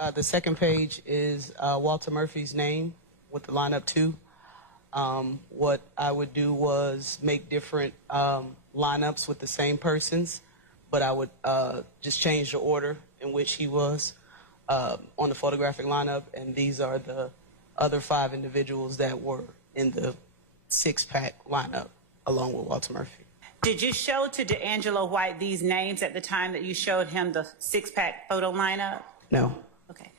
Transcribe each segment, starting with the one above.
The second page is Walter Murphy's name with the lineup 2. What I would do was make different lineups with the same persons, but I would just change the order in which he was on the photographic lineup, and these are the other 5 individuals that were in the 6-pack lineup along with Walter Murphy. Did you show to Deangelo White these names at the time that you showed him the 6-pack photo lineup? No. Okay.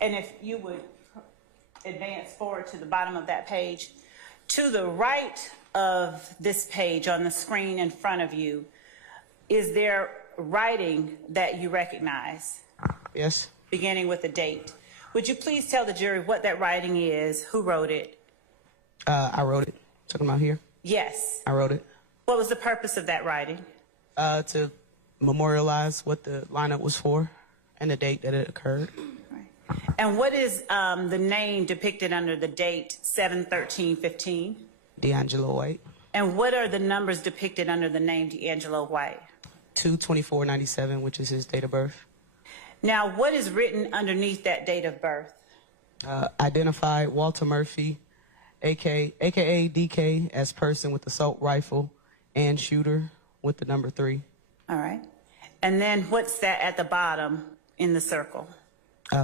And if you would advance forward to the bottom of that page, to the right of this page on the screen in front of you, is there writing that you recognize? Yes. Beginning with a date. Would you please tell the jury what that writing is, who wrote it? I wrote it. Talking about here? Yes. I wrote it. What was the purpose of that writing? To memorialize what the lineup was for and the date that it occurred. Right. And what is the name depicted under the date 7/13/15? Deangelo White. And what are the numbers depicted under the name Deangelo White? 2/24/97, which is his date of birth. Now, what is written underneath that date of birth? Identified Walter Murphy, aka DK, as person with assault rifle and shooter with the number 3. All right. And then what's that at the bottom in the circle?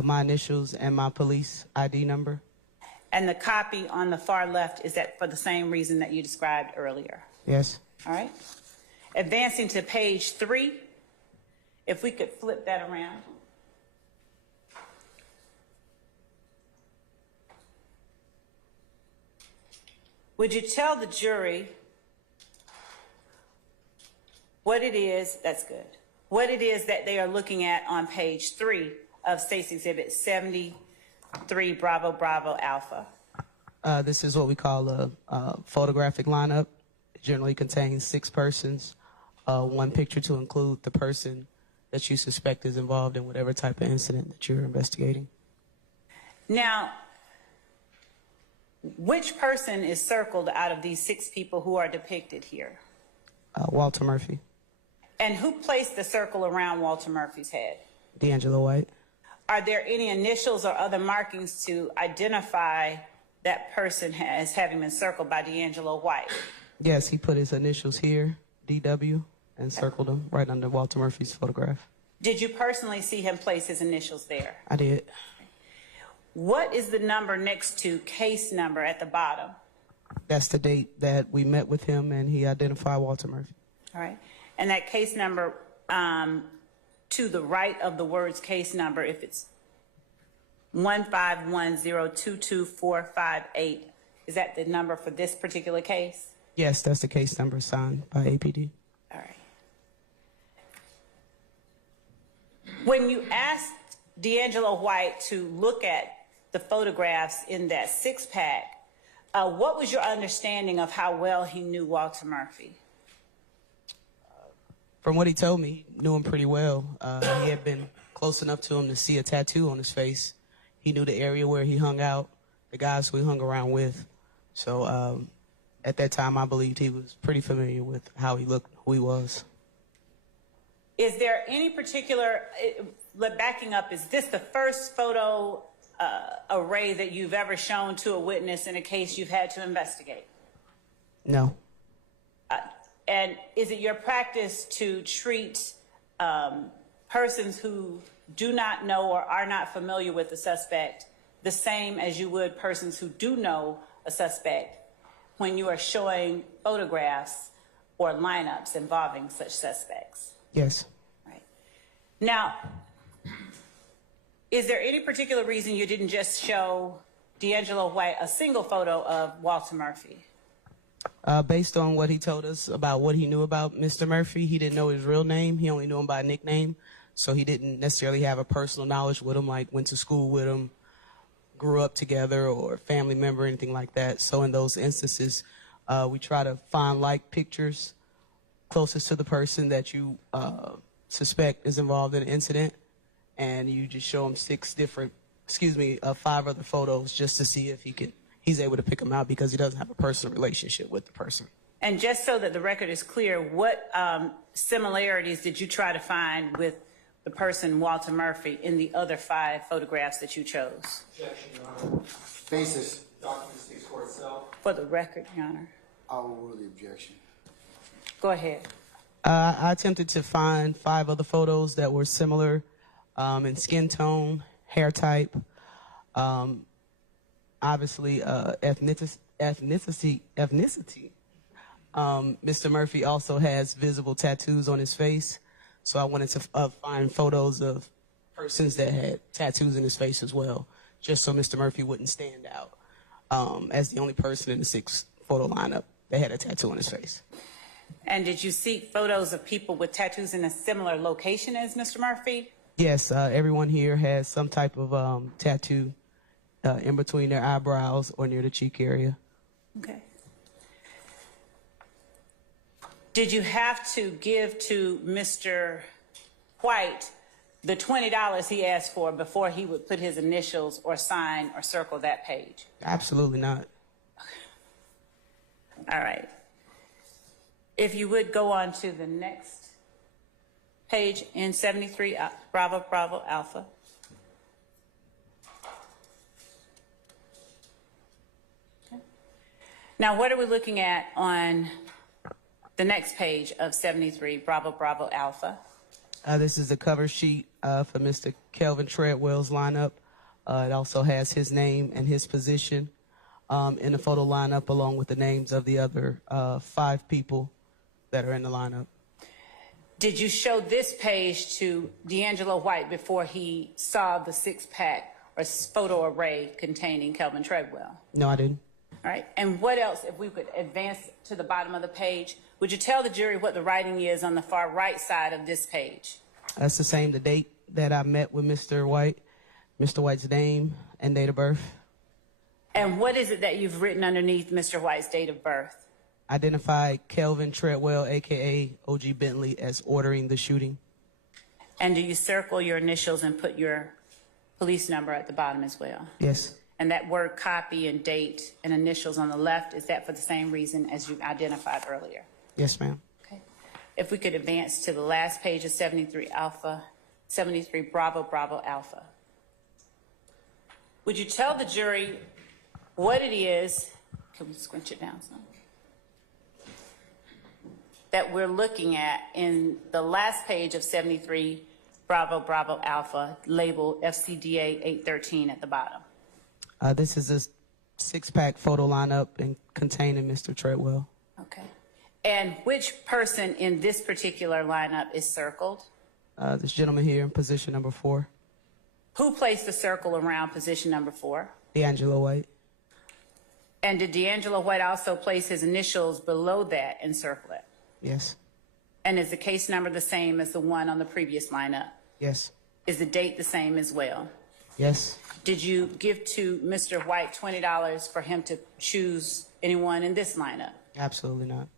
My initials and my police ID number. And the copy on the far left, is that for the same reason that you described earlier? Yes. All right. Advancing to page 3, if we could flip that around. Would you tell the jury what it is, that's good, what it is that they are looking at on page 3 of State's Exhibit 73 Bravo Bravo Alpha? This is what we call a photographic lineup. It generally contains 6 persons, 1 picture to include the person that you suspect is involved in whatever type of incident that you're investigating. Now, which person is circled out of these 6 people who are depicted here? Walter Murphy. And who placed the circle around Walter Murphy's head? Deangelo White. Are there any initials or other markings to identify that person as having been circled by Deangelo White? Yes, he put his initials here, DW, and circled them right under Walter Murphy's photograph. Did you personally see him place his initials there? I did. What is the number next to case number at the bottom? That's the date that we met with him and he identified Walter Murphy. All right. And that case number to the right of the words case number, if it's 151022458, is that the number for this particular case? Yes, that's the case number signed by APD. All right. When you asked Deangelo White to look at the photographs in that 6-pack, what was your understanding of how well he knew Walter Murphy? From what he told me, he knew him pretty well. He had been close enough to him to see a tattoo on his face. He knew the area where he hung out, the guys who he hung around with. So at that time, I believed he was pretty familiar with how he looked, who he was. Is there any particular, backing up, is this the first photo array that you've ever shown to a witness in a case you've had to investigate? No. And is it your practice to treat persons who do not know or are not familiar with the suspect the same as you would persons who do know a suspect when you are showing photographs or lineups involving such suspects? Yes. Right. Now, is there any particular reason you didn't just show Deangelo White a single photo of Walter Murphy? Based on what he told us about what he knew about Mr. Murphy, he didn't know his real name. He only knew him by a nickname. So he didn't necessarily have a personal knowledge with him, like went to school with him, grew up together, or family member, anything like that. So in those instances, we try to find like pictures closest to the person that you suspect is involved in an incident. And you just show him 5 other photos just to see if he's able to pick them out, because he doesn't have a personal relationship with the person. And just so that the record is clear, what similarities did you try to find with the person Walter Murphy in the other 5 photographs that you chose? Objection, Your Honor. Basis. Document speaks for itself. For the record, Your Honor. I will rule the objection. Go ahead. I attempted to find 5 other photos that were similar in skin tone, hair type, obviously ethnicity. Mr. Murphy also has visible tattoos on his face, so I wanted to find photos of persons that had tattoos in his face as well, just so Mr. Murphy wouldn't stand out as the only person in the 6-photo lineup that had a tattoo on his face. And did you seek photos of people with tattoos in a similar location as Mr. Murphy? Yes, everyone here has some type of tattoo in between their eyebrows or near the cheek area. Okay. Did you have to give to Mr. White the $20 he asked for before he would put his initials or sign or circle that page? Absolutely not. All right. If you would go on to the next page in 73, Bravo, Bravo, Alpha. Okay. Now, what are we looking at on the next page of 73, Bravo, Bravo, Alpha? This is the cover sheet for Mr. Kelvin Treadwell's lineup. It also has his name and his position in the photo lineup, along with the names of the other 5 people that are in the lineup. Did you show this page to Deangelo White before he saw the 6-pack or photo array containing Kelvin Treadwell? No, I didn't. All right. And what else, if we could advance to the bottom of the page, would you tell the jury what the writing is on the far right side of this page? That's the same, the date that I met with Mr. White, Mr. White's name and date of birth. And what is it that you've written underneath Mr. White's date of birth? Identified Kelvin Treadwell, a.k.a. O.G. Bentley, as ordering the shooting. And do you circle your initials and put your police number at the bottom as well? Yes. And that word copy and date and initials on the left, is that for the same reason as you identified earlier? Yes, ma'am. Okay. If we could advance to the last page of 73 Alpha, 73 Bravo, Bravo, Alpha. Would you tell the jury what it is, can we squinch it down some, that we're looking at in the last page of 73 Bravo, Bravo, Alpha, labeled FCDA 813 at the bottom? This is a 6-pack photo lineup and containing Mr. Treadwell. Okay. And which person in this particular lineup is circled? This gentleman here in position number 4. Who placed the circle around position number 4? Deangelo White. And did Deangelo White also place his initials below that and circle it? Yes. And is the case number the same as the one on the previous lineup? Yes. Is the date the same as well? Yes. Did you give to Mr. White $20 for him to choose anyone in this lineup? Absolutely not.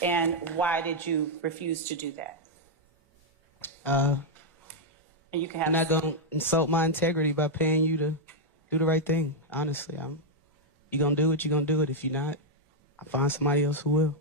And why did you refuse to do that? And you can have. I'm not going to insult my integrity by paying you to do the right thing. Honestly, you're going to do it, you're going to do it. If you're not, I'll find somebody else who will.